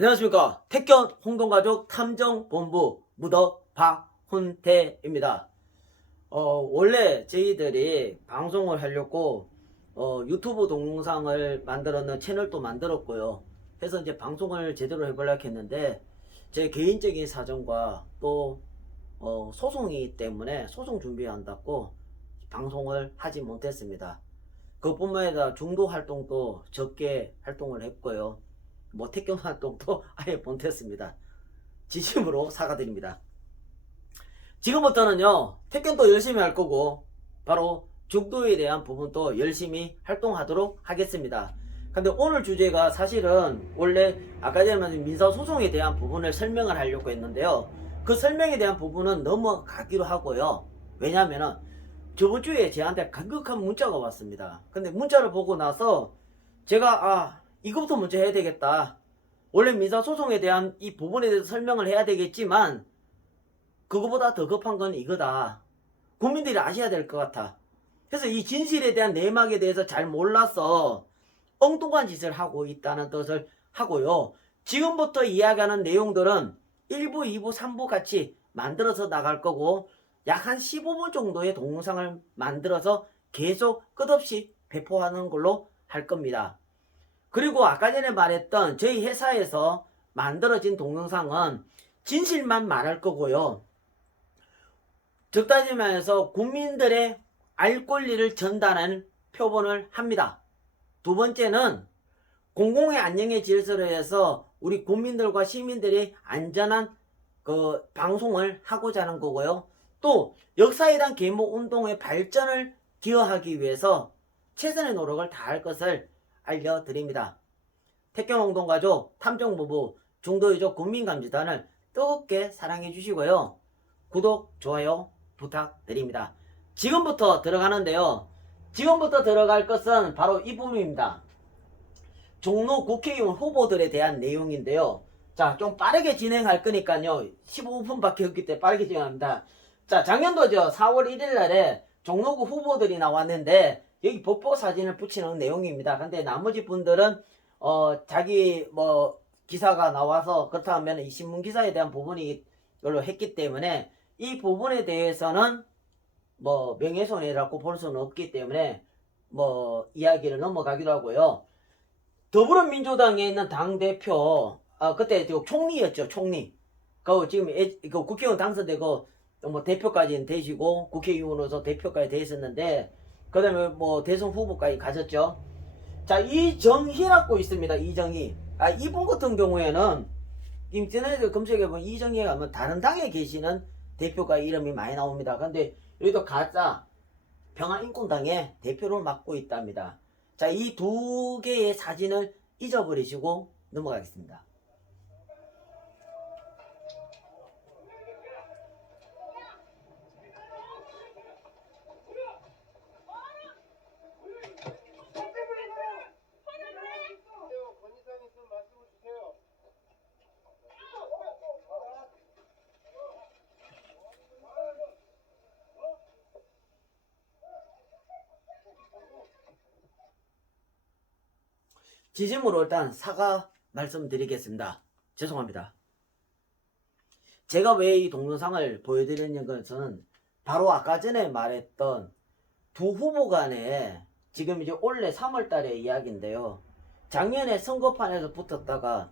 안녕하십니까. 택견 홍동가족 탐정본부 무덕 박훈태입니다. 원래 저희들이 방송을 하려고 유튜브 동영상을 만들었는 채널도 만들었고요. 해서 이제 방송을 제대로 해보려고 했는데 제 개인적인 사정과 또 소송이기 때문에 소송 준비한다고 방송을 하지 못했습니다. 그것뿐만 아니라 중도 활동도 적게 활동을 했고요. 택견 활동도 아예 못했습니다. 진심으로 사과드립니다. 지금부터는요, 택견도 열심히 할 거고 바로 중도에 대한 부분도 열심히 활동하도록 하겠습니다. 근데 오늘 주제가 사실은 원래 아까 전에 말한 민사소송에 대한 부분을 설명을 하려고 했는데요, 그 설명에 대한 부분은 넘어가기로 하고요. 왜냐하면 저번 주에 저한테 강력한 문자가 왔습니다. 근데 문자를 보고 나서 제가 이거부터 먼저 해야 되겠다. 원래 민사소송에 대한 이 부분에 대해서 설명을 해야 되겠지만 그거보다 더 급한 건 이거다. 국민들이 아셔야 될 것 같아. 그래서 이 진실에 대한 내막에 대해서 잘 몰라서 엉뚱한 짓을 하고 있다는 뜻을 하고요. 지금부터 이야기하는 내용들은 1부, 2부, 3부 같이 만들어서 나갈 거고 약 한 15분 정도의 동영상을 만들어서 계속 끝없이 배포하는 걸로 할 겁니다. 그리고 아까 전에 말했던 저희 회사에서 만들어진 동영상은 진실만 말할 거고요. 즉 따지면서 국민들의 알 권리를 전달하는 표본을 합니다. 두 번째는 공공의 안녕의 질서를 해서 우리 국민들과 시민들이 안전한 방송을 하고자 하는 거고요. 또 역사에 대한 계몽운동의 발전을 기여하기 위해서 최선의 노력을 다할 것을 알려드립니다. 택견홍동가족 탐정부부 중도유족 국민감시단을 뜨겁게 사랑해 주시고요. 구독, 좋아요 부탁드립니다. 지금부터 들어가는데요. 지금부터 들어갈 것은 바로 이 부분입니다. 종로 국회의원 후보들에 대한 내용인데요. 자, 좀 빠르게 진행할 거니까요. 15분밖에 없기 때문에 빠르게 진행합니다. 자, 작년도죠. 4월 1일 날에 종로구 후보들이 나왔는데 여기 벚꽃 사진을 붙이는 내용입니다. 근데 나머지 분들은 자기 기사가 나와서 그렇다면 이 신문 기사에 대한 부분이 걸로 했기 때문에 이 부분에 대해서는 명예훼손이라고 볼 수는 없기 때문에 이야기를 넘어가기로 하고요. 더불어민주당에 있는 당대표 그때 총리였죠. 총리 지금 국회의원 당선되고 대표까지는 되시고 국회의원으로서 대표까지 되셨는데 그 다음에 대선 후보까지 가셨죠. 자, 이정희라고 있습니다. 이정희. 이분 같은 경우에는 인터넷에 검색해보면 이정희가 다른 당에 계시는 대표가 이름이 많이 나옵니다. 근데 여기도 가짜 평화인권당의 대표를 맡고 있답니다. 자, 이 두 개의 사진을 잊어버리시고 넘어가겠습니다. 진심으로 일단 사과 말씀드리겠습니다. 죄송합니다. 제가 왜 이 동영상을 보여드리는 것은 바로 아까 전에 말했던 두 후보 간에 지금 이제 올해 3월달의 이야기인데요. 작년에 선거판에서 붙었다가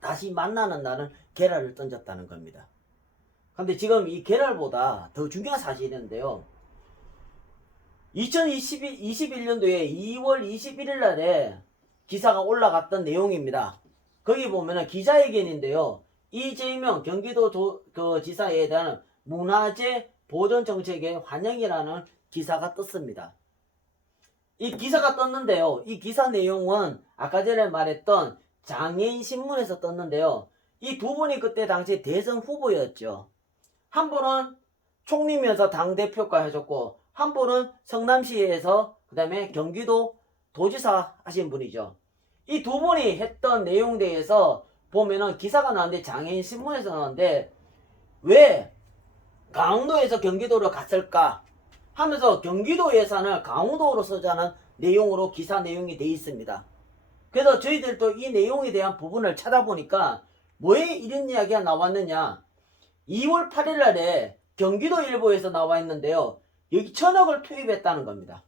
다시 만나는 날은 계란을 던졌다는 겁니다. 근데 지금 이 계란보다 더 중요한 사실인데요. 2021년도에 2월 21일 날에 기사가 올라갔던 내용입니다. 거기 보면은 기자회견인데요. 이재명 경기도 지사에 대한 문화재 보존 정책의 환영이라는 기사가 떴습니다. 이 기사가 떴는데요. 이 기사 내용은 아까 전에 말했던 장애인 신문에서 떴는데요. 이 두 분이 그때 당시 대선 후보였죠. 한 분은 총리면서 당대표가 하셨고 한 분은 성남시에서 그 다음에 경기도 도지사 하신 분이죠. 이 두 분이 했던 내용에 대해서 보면은 기사가 나왔는데 장애인 신문에서 나왔는데 왜 강원도에서 경기도로 갔을까 하면서 경기도 예산을 강원도로 쓰자는 내용으로 기사 내용이 되어 있습니다. 그래서 저희들도 이 내용에 대한 부분을 찾아보니까 왜 이런 이야기가 나왔느냐. 2월 8일 날에 경기도 일보에서 나와 있는데요. 여기 1,000억을 투입했다는 겁니다.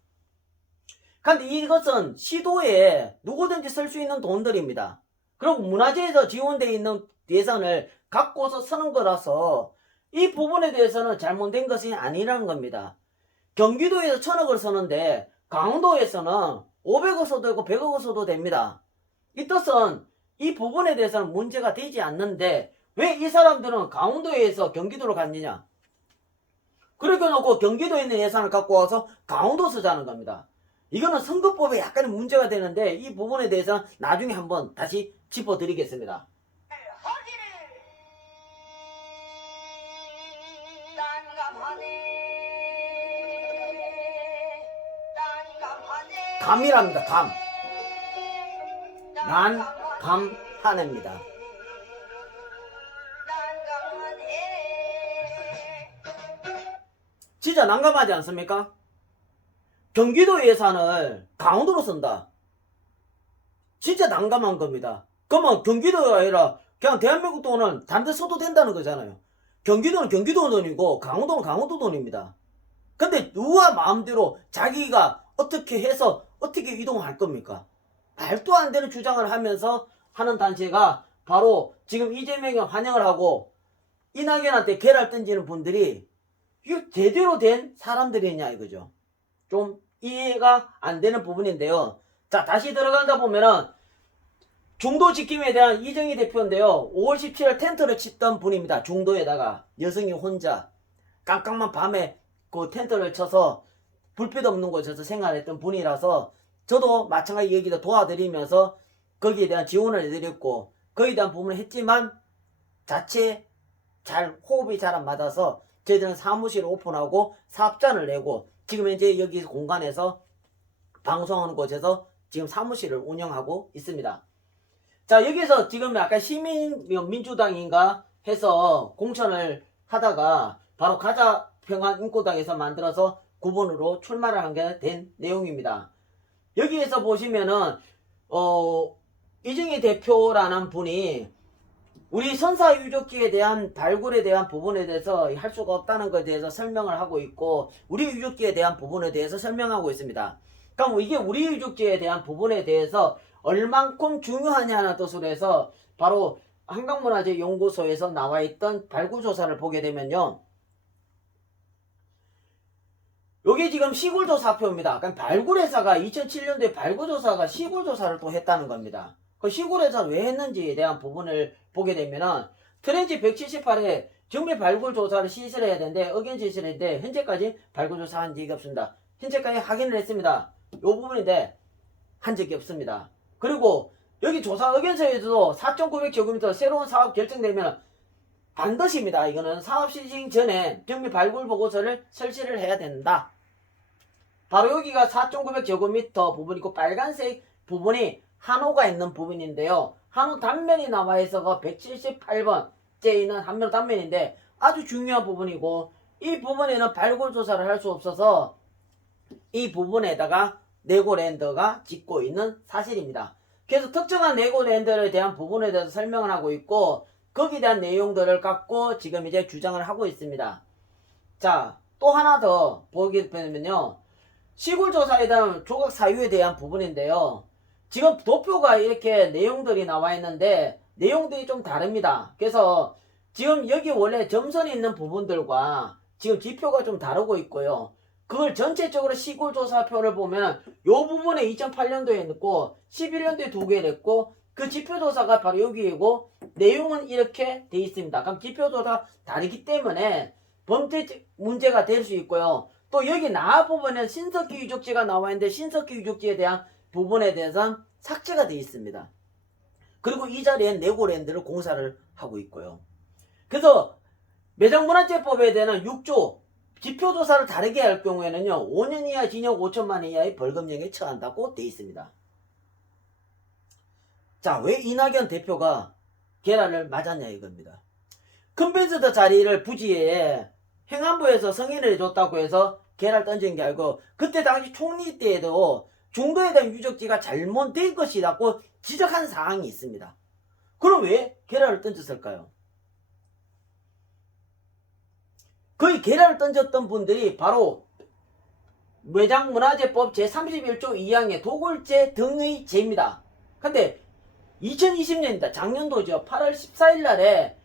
그런데 이것은 시도에 누구든지 쓸 수 있는 돈들입니다. 그리고 문화재에서 지원되어 있는 예산을 갖고서 쓰는 거라서 이 부분에 대해서는 잘못된 것이 아니라는 겁니다. 경기도에서 1,000억을 쓰는데 강원도에서는 500억 써도 되고 100억 써도 됩니다. 이 뜻은 이 부분에 대해서는 문제가 되지 않는데 왜 이 사람들은 강원도에서 경기도로 갔느냐. 그렇게 놓고 경기도에 있는 예산을 갖고 와서 강원도 쓰자는 겁니다. 이거는 선거법에 약간의 문제가 되는데 이 부분에 대해서는 나중에 한번 다시 짚어드리겠습니다. 감이랍니다. 감. 난감하네입니다. 진짜 난감하지 않습니까? 경기도 예산을 강원도로 쓴다. 진짜 난감한 겁니다. 그러면 경기도가 아니라 그냥 대한민국 돈은 다른 데 써도 된다는 거잖아요. 경기도는 경기도 돈이고 강원도는 강원도 돈입니다. 근데 누가 마음대로 자기가 어떻게 해서 어떻게 이동할 겁니까? 말도 안 되는 주장을 하면서 하는 단체가 바로 지금 이재명이 환영을 하고 이낙연한테 개를 던지는 분들이 이거 제대로 된 사람들이냐 이거죠. 좀 이해가 안 되는 부분인데요. 자, 다시 들어간다 보면은 중도 지킴에 대한 이정희 대표인데요. 5월 17일 텐트를 치던 분입니다. 중도에다가 여성이 혼자 깜깜한 밤에 그 텐트를 쳐서 불빛 없는 곳에서 생활했던 분이라서 저도 마찬가지 얘기도 도와드리면서 거기에 대한 지원을 해드렸고 거기에 대한 부분을 했지만 자체 잘 호흡이 잘 안 맞아서 저희들은 사무실을 오픈하고 사업장을 내고 지금 현재 여기 공간에서 방송하는 곳에서 지금 사무실을 운영하고 있습니다. 자, 여기서 지금 약간 시민민주당인가 해서 공천을 하다가 바로 가자평안인권당에서 만들어서 구분으로 출마를 한 게 된 내용입니다. 여기에서 보시면은 이정희 대표라는 분이 우리 선사유적지에 대한 발굴에 대한 부분에 대해서 할 수가 없다는 것에 대해서 설명을 하고 있고 우리 유적지에 대한 부분에 대해서 설명하고 있습니다. 그럼 이게 우리 유적지에 대한 부분에 대해서 얼만큼 중요하냐는 뜻으로 해서 바로 한강문화재연구소에서 나와 있던 발굴조사를 보게 되면요. 여기 지금 시골조사표입니다. 그러니까 발굴회사가 2007년도에 발굴조사가 시골조사를 또 했다는 겁니다. 그 시골에서 왜 했는지에 대한 부분을 보게 되면은 트렌치 178에 정밀 발굴조사를 시설해야 되는데 의견 제시를 했는데 현재까지 발굴조사 한 적이 없습니다. 현재까지 확인을 했습니다. 이 부분인데 한 적이 없습니다. 그리고 여기 조사 의견서에서도 4,900제곱미터 새로운 사업 결정되면 반드시입니다. 이거는 사업 시행 전에 정밀 발굴 보고서를 설치를 해야 된다. 바로 여기가 4,900제곱미터 부분이고 빨간색 부분이 한호가 있는 부분인데요. 한호 단면이 나와 있어서 178번째 있는 한면 단면인데 아주 중요한 부분이고 이 부분에는 발굴 조사를 할 수 없어서 이 부분에다가 네고랜드가 짓고 있는 사실입니다. 그래서 특정한 네고랜드에 대한 부분에 대해서 설명을 하고 있고 거기에 대한 내용들을 갖고 지금 이제 주장을 하고 있습니다. 자, 또 하나 더 보게 되면요. 시골조사에 대한 조각 사유에 대한 부분인데요. 지금 도표가 이렇게 내용들이 나와 있는데 내용들이 좀 다릅니다. 그래서 지금 여기 원래 점선이 있는 부분들과 지금 지표가 좀 다르고 있고요. 그걸 전체적으로 시골조사표를 보면 요 부분에 2008년도에 있고 11년도에 두 개 냈고 그 지표조사가 바로 여기이고 내용은 이렇게 돼 있습니다. 그럼 지표조사 다르기 때문에 범죄 문제가 될 수 있고요. 또 여기 나 부분에 신석기 유적지가 나와 있는데 신석기 유적지에 대한 부분에 대해서는 삭제가 되어 있습니다. 그리고 이 자리엔 네고랜드를 공사를 하고 있고요. 그래서 매장문화재법에 대한 6조 지표조사를 다르게 할 경우에는요 5년 이하 징역 5천만 원 이하의 벌금형에 처한다고 되어 있습니다. 자, 왜 이낙연 대표가 계란을 맞았냐 이겁니다. 컨벤서드 자리를 부지에 행안부에서 승인을 해줬다고 해서 계란을 던진 게 아니고 그때 당시 총리 때에도 중도에 대한 유적지가 잘못된 것이라고 지적한 사항이 있습니다. 그럼 왜 계란을 던졌을까요? 거의 계란을 던졌던 분들이 바로 외장문화재법 제31조 2항의 도굴죄 등의 죄입니다. 근데 2020년입니다. 작년도죠. 8월 14일 날에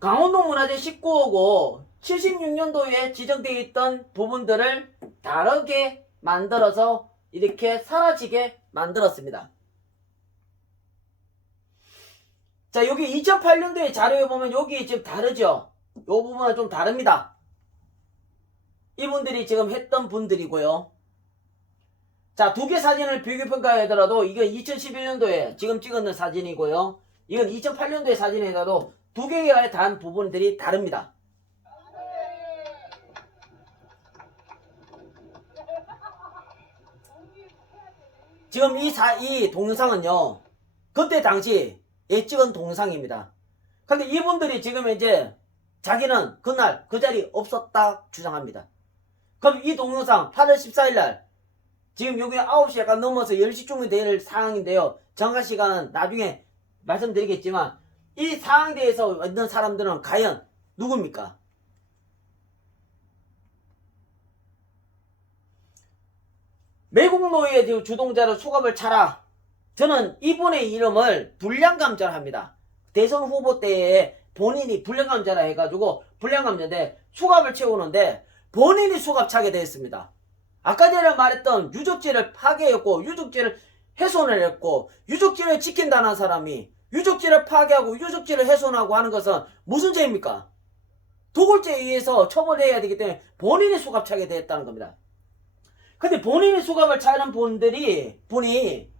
강원도 문화재 19호고 76년도에 지정되어 있던 부분들을 다르게 만들어서 이렇게 사라지게 만들었습니다. 자, 여기 2008년도에 자료에 보면 여기 지금 다르죠? 이 부분은 좀 다릅니다. 이분들이 지금 했던 분들이고요. 자, 두 개 사진을 비교평가하더라도 이건 2011년도에 지금 찍었는 사진이고요. 이건 2008년도의 사진이라도 두 개의 단 부분들이 다릅니다. 지금 이 동영상은요, 그때 당시 찍은 동영상입니다. 근데 이분들이 지금 이제 자기는 그날 그 자리 없었다 주장합니다. 그럼 이 동영상 8월 14일 날 지금 여기 9시 약간 넘어서 10시쯤이 될 상황인데요. 정확한 시간은 나중에 말씀드리겠지만 이 상황에 대해서 있는 사람들은 과연 누굽니까? 매국노예 주동자로 수갑을 차라. 저는 이분의 이름을 불량감자로 합니다. 대선 후보 때에 본인이 불량감자라 해가지고 불량감자인데 수갑을 채우는데 본인이 수갑 차게 되었습니다. 아까 전에 말했던 유적지를 파괴했고 유적지를 훼손을 했고 유적지를 지킨다는 사람이 유적지를 파괴하고 유적지를 훼손하고 하는 것은 무슨 죄입니까? 도굴죄에 의해서 처벌해야 되기 때문에 본인이 수갑 차게 되었다는 겁니다. 근데 본인이 수갑을 차는 분이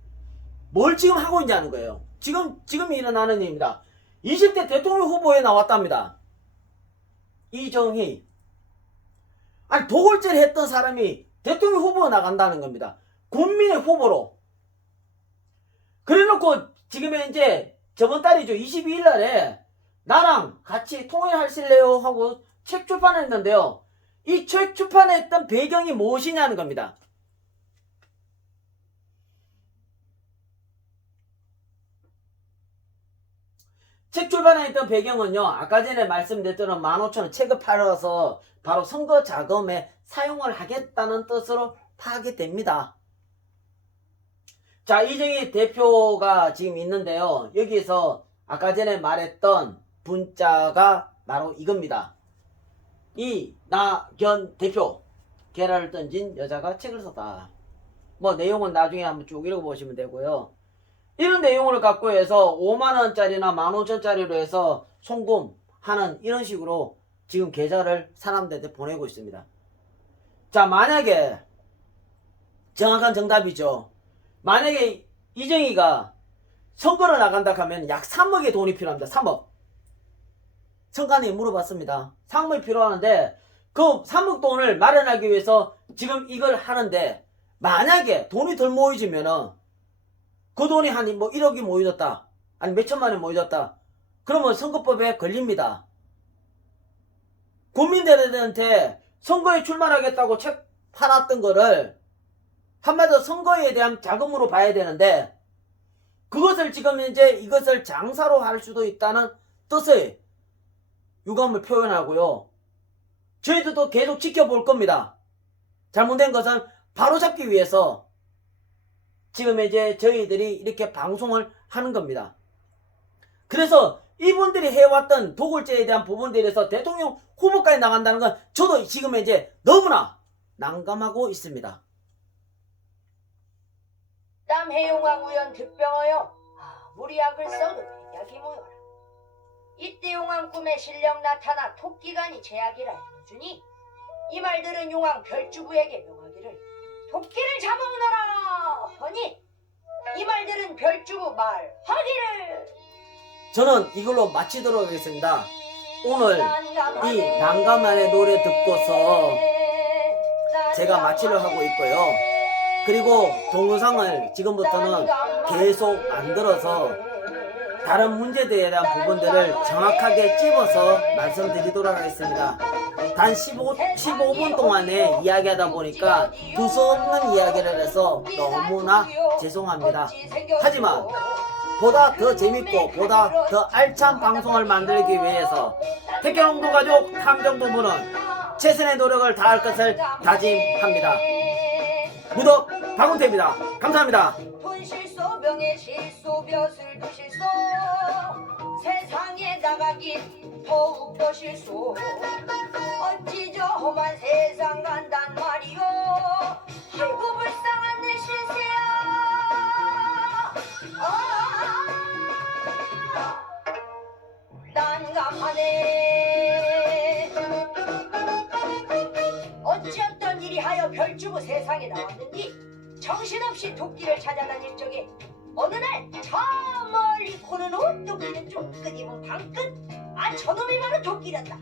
뭘 지금 하고 있냐는 거예요. 지금 일어나는 일입니다. 20대 대통령 후보에 나왔답니다. 이정희. 아니, 도굴죄를 했던 사람이 대통령 후보에 나간다는 겁니다. 국민의 후보로. 그래 놓고 지금 이제 저번 달이죠. 22일 날에 나랑 같이 통일하실래요? 하고 책 출판했는데요. 이 책 출판했던 배경이 무엇이냐는 겁니다. 책 출판했던 배경은요. 아까 전에 말씀드렸던 15,000원 책을 팔아서 바로 선거 자금에 사용을 하겠다는 뜻으로 파악됩니다. 자, 이정희 대표가 지금 있는데요. 여기서 아까 전에 말했던 분자가 바로 이겁니다. 이낙연 대표, 계란을 던진 여자가 책을 썼다. 뭐 내용은 나중에 한번 쭉 읽어보시면 되고요. 이런 내용을 갖고 해서 5만원짜리나 15,000원짜리로 해서 송금하는 이런 식으로 지금 계좌를 사람들한테 보내고 있습니다. 자, 만약에 정확한 정답이죠. 만약에 이정희가 선거를 나간다 하면 약 3억의 돈이 필요합니다. 3억. 청간에 물어봤습니다. 3억이 필요하는데 그 3억 돈을 마련하기 위해서 지금 이걸 하는데 만약에 돈이 덜 모이지면은 그 돈이 한 뭐 1억이 모여졌다. 아니 몇천만 원 모여졌다. 그러면 선거법에 걸립니다. 국민들한테 선거에 출마하겠다고 책 팔았던 거를 한마디로 선거에 대한 자금으로 봐야 되는데 그것을 지금 이제 이것을 장사로 할 수도 있다는 뜻의 유감을 표현하고요. 저희들도 계속 지켜볼 겁니다. 잘못된 것은 바로잡기 위해서 지금 이제 저희들이 이렇게 방송을 하는 겁니다. 그래서 이분들이 해왔던 도굴죄에 대한 부분들에 대해서 대통령 후보까지 나간다는 건 저도 지금 이제 너무나 난감하고 있습니다. 땀해용왕 우연 득병하여 무리약을 써도 약이 모여라. 이때 용왕 꿈에 실력 나타나 토끼간이 제약이라 해주니 이 말들은 용왕 별주부에게 명하기를 토끼를 잡아오너라 하니 이 말들은 별주부 말하기를. 저는 이걸로 마치도록 하겠습니다. 오늘 이 난감한의 노래 듣고서 제가 마치려 하고 있고요. 그리고 동영상을 지금부터는 계속 만들어서 다른 문제들에 대한 부분들을 정확하게 찝어서 말씀드리도록 하겠습니다. 단 15분 동안에 이야기하다 보니까 두서없는 이야기를 해서 너무나 죄송합니다. 하지만 보다 더 재밌고 보다 더 알찬 방송을 만들기 위해서 택견홍도 가족 탐정부부는 최선의 노력을 다할 것을 다짐합니다. 무덕 박운태입니다. 감사합니다. 돈실소 명예실소 벼슬도 실소 세상에 나가긴 더욱더 실소 어찌 저 험한 세상 간단 말이오 아이고 불쌍한 내 실세야 난감하네 어찌었던 일이 하여 별주부 세상에 나왔는지 정신없이 도끼를 찾아다닐 적에 어느 날 저 멀리 고는 옷도끼는 좀 끄집은 방끝 아 저놈이 바로 도끼란다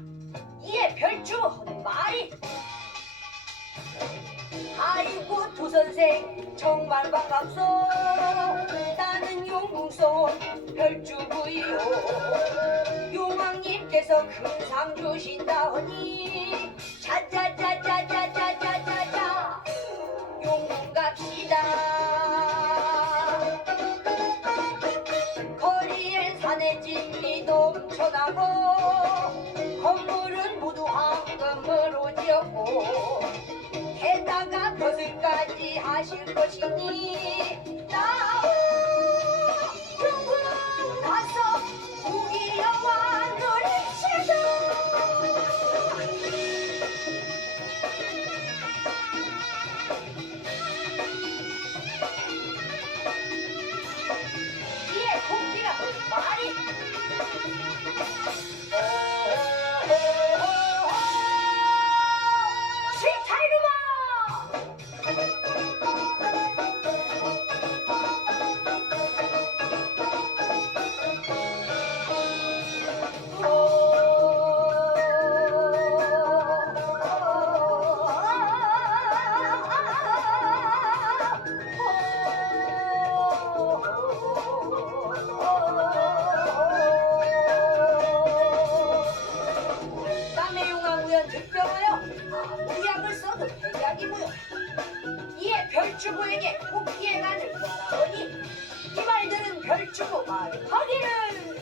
이에 별주부 하는 말이 아이고 두 선생 정말 반갑소 나는 용궁소 별주부이요 용왕님께서 큰 상 주신다 하니 자자자자자자자자자 용궁 갑시다 거리엔 산의 진이 넘쳐나고 건물은 모두 황금으로 지었고 게다가 벼슬까지 하실 것이니 나우 용궁 가서 우기영화 노래시다 이에 토끼가 하는 말이 싫다 이놈아 남의 용왕 우연 득병하여 무약을 써도 백약이 무효 이에 별주부에게 토끼의 난을 말하오니 이 말들은 별주부 말 하기는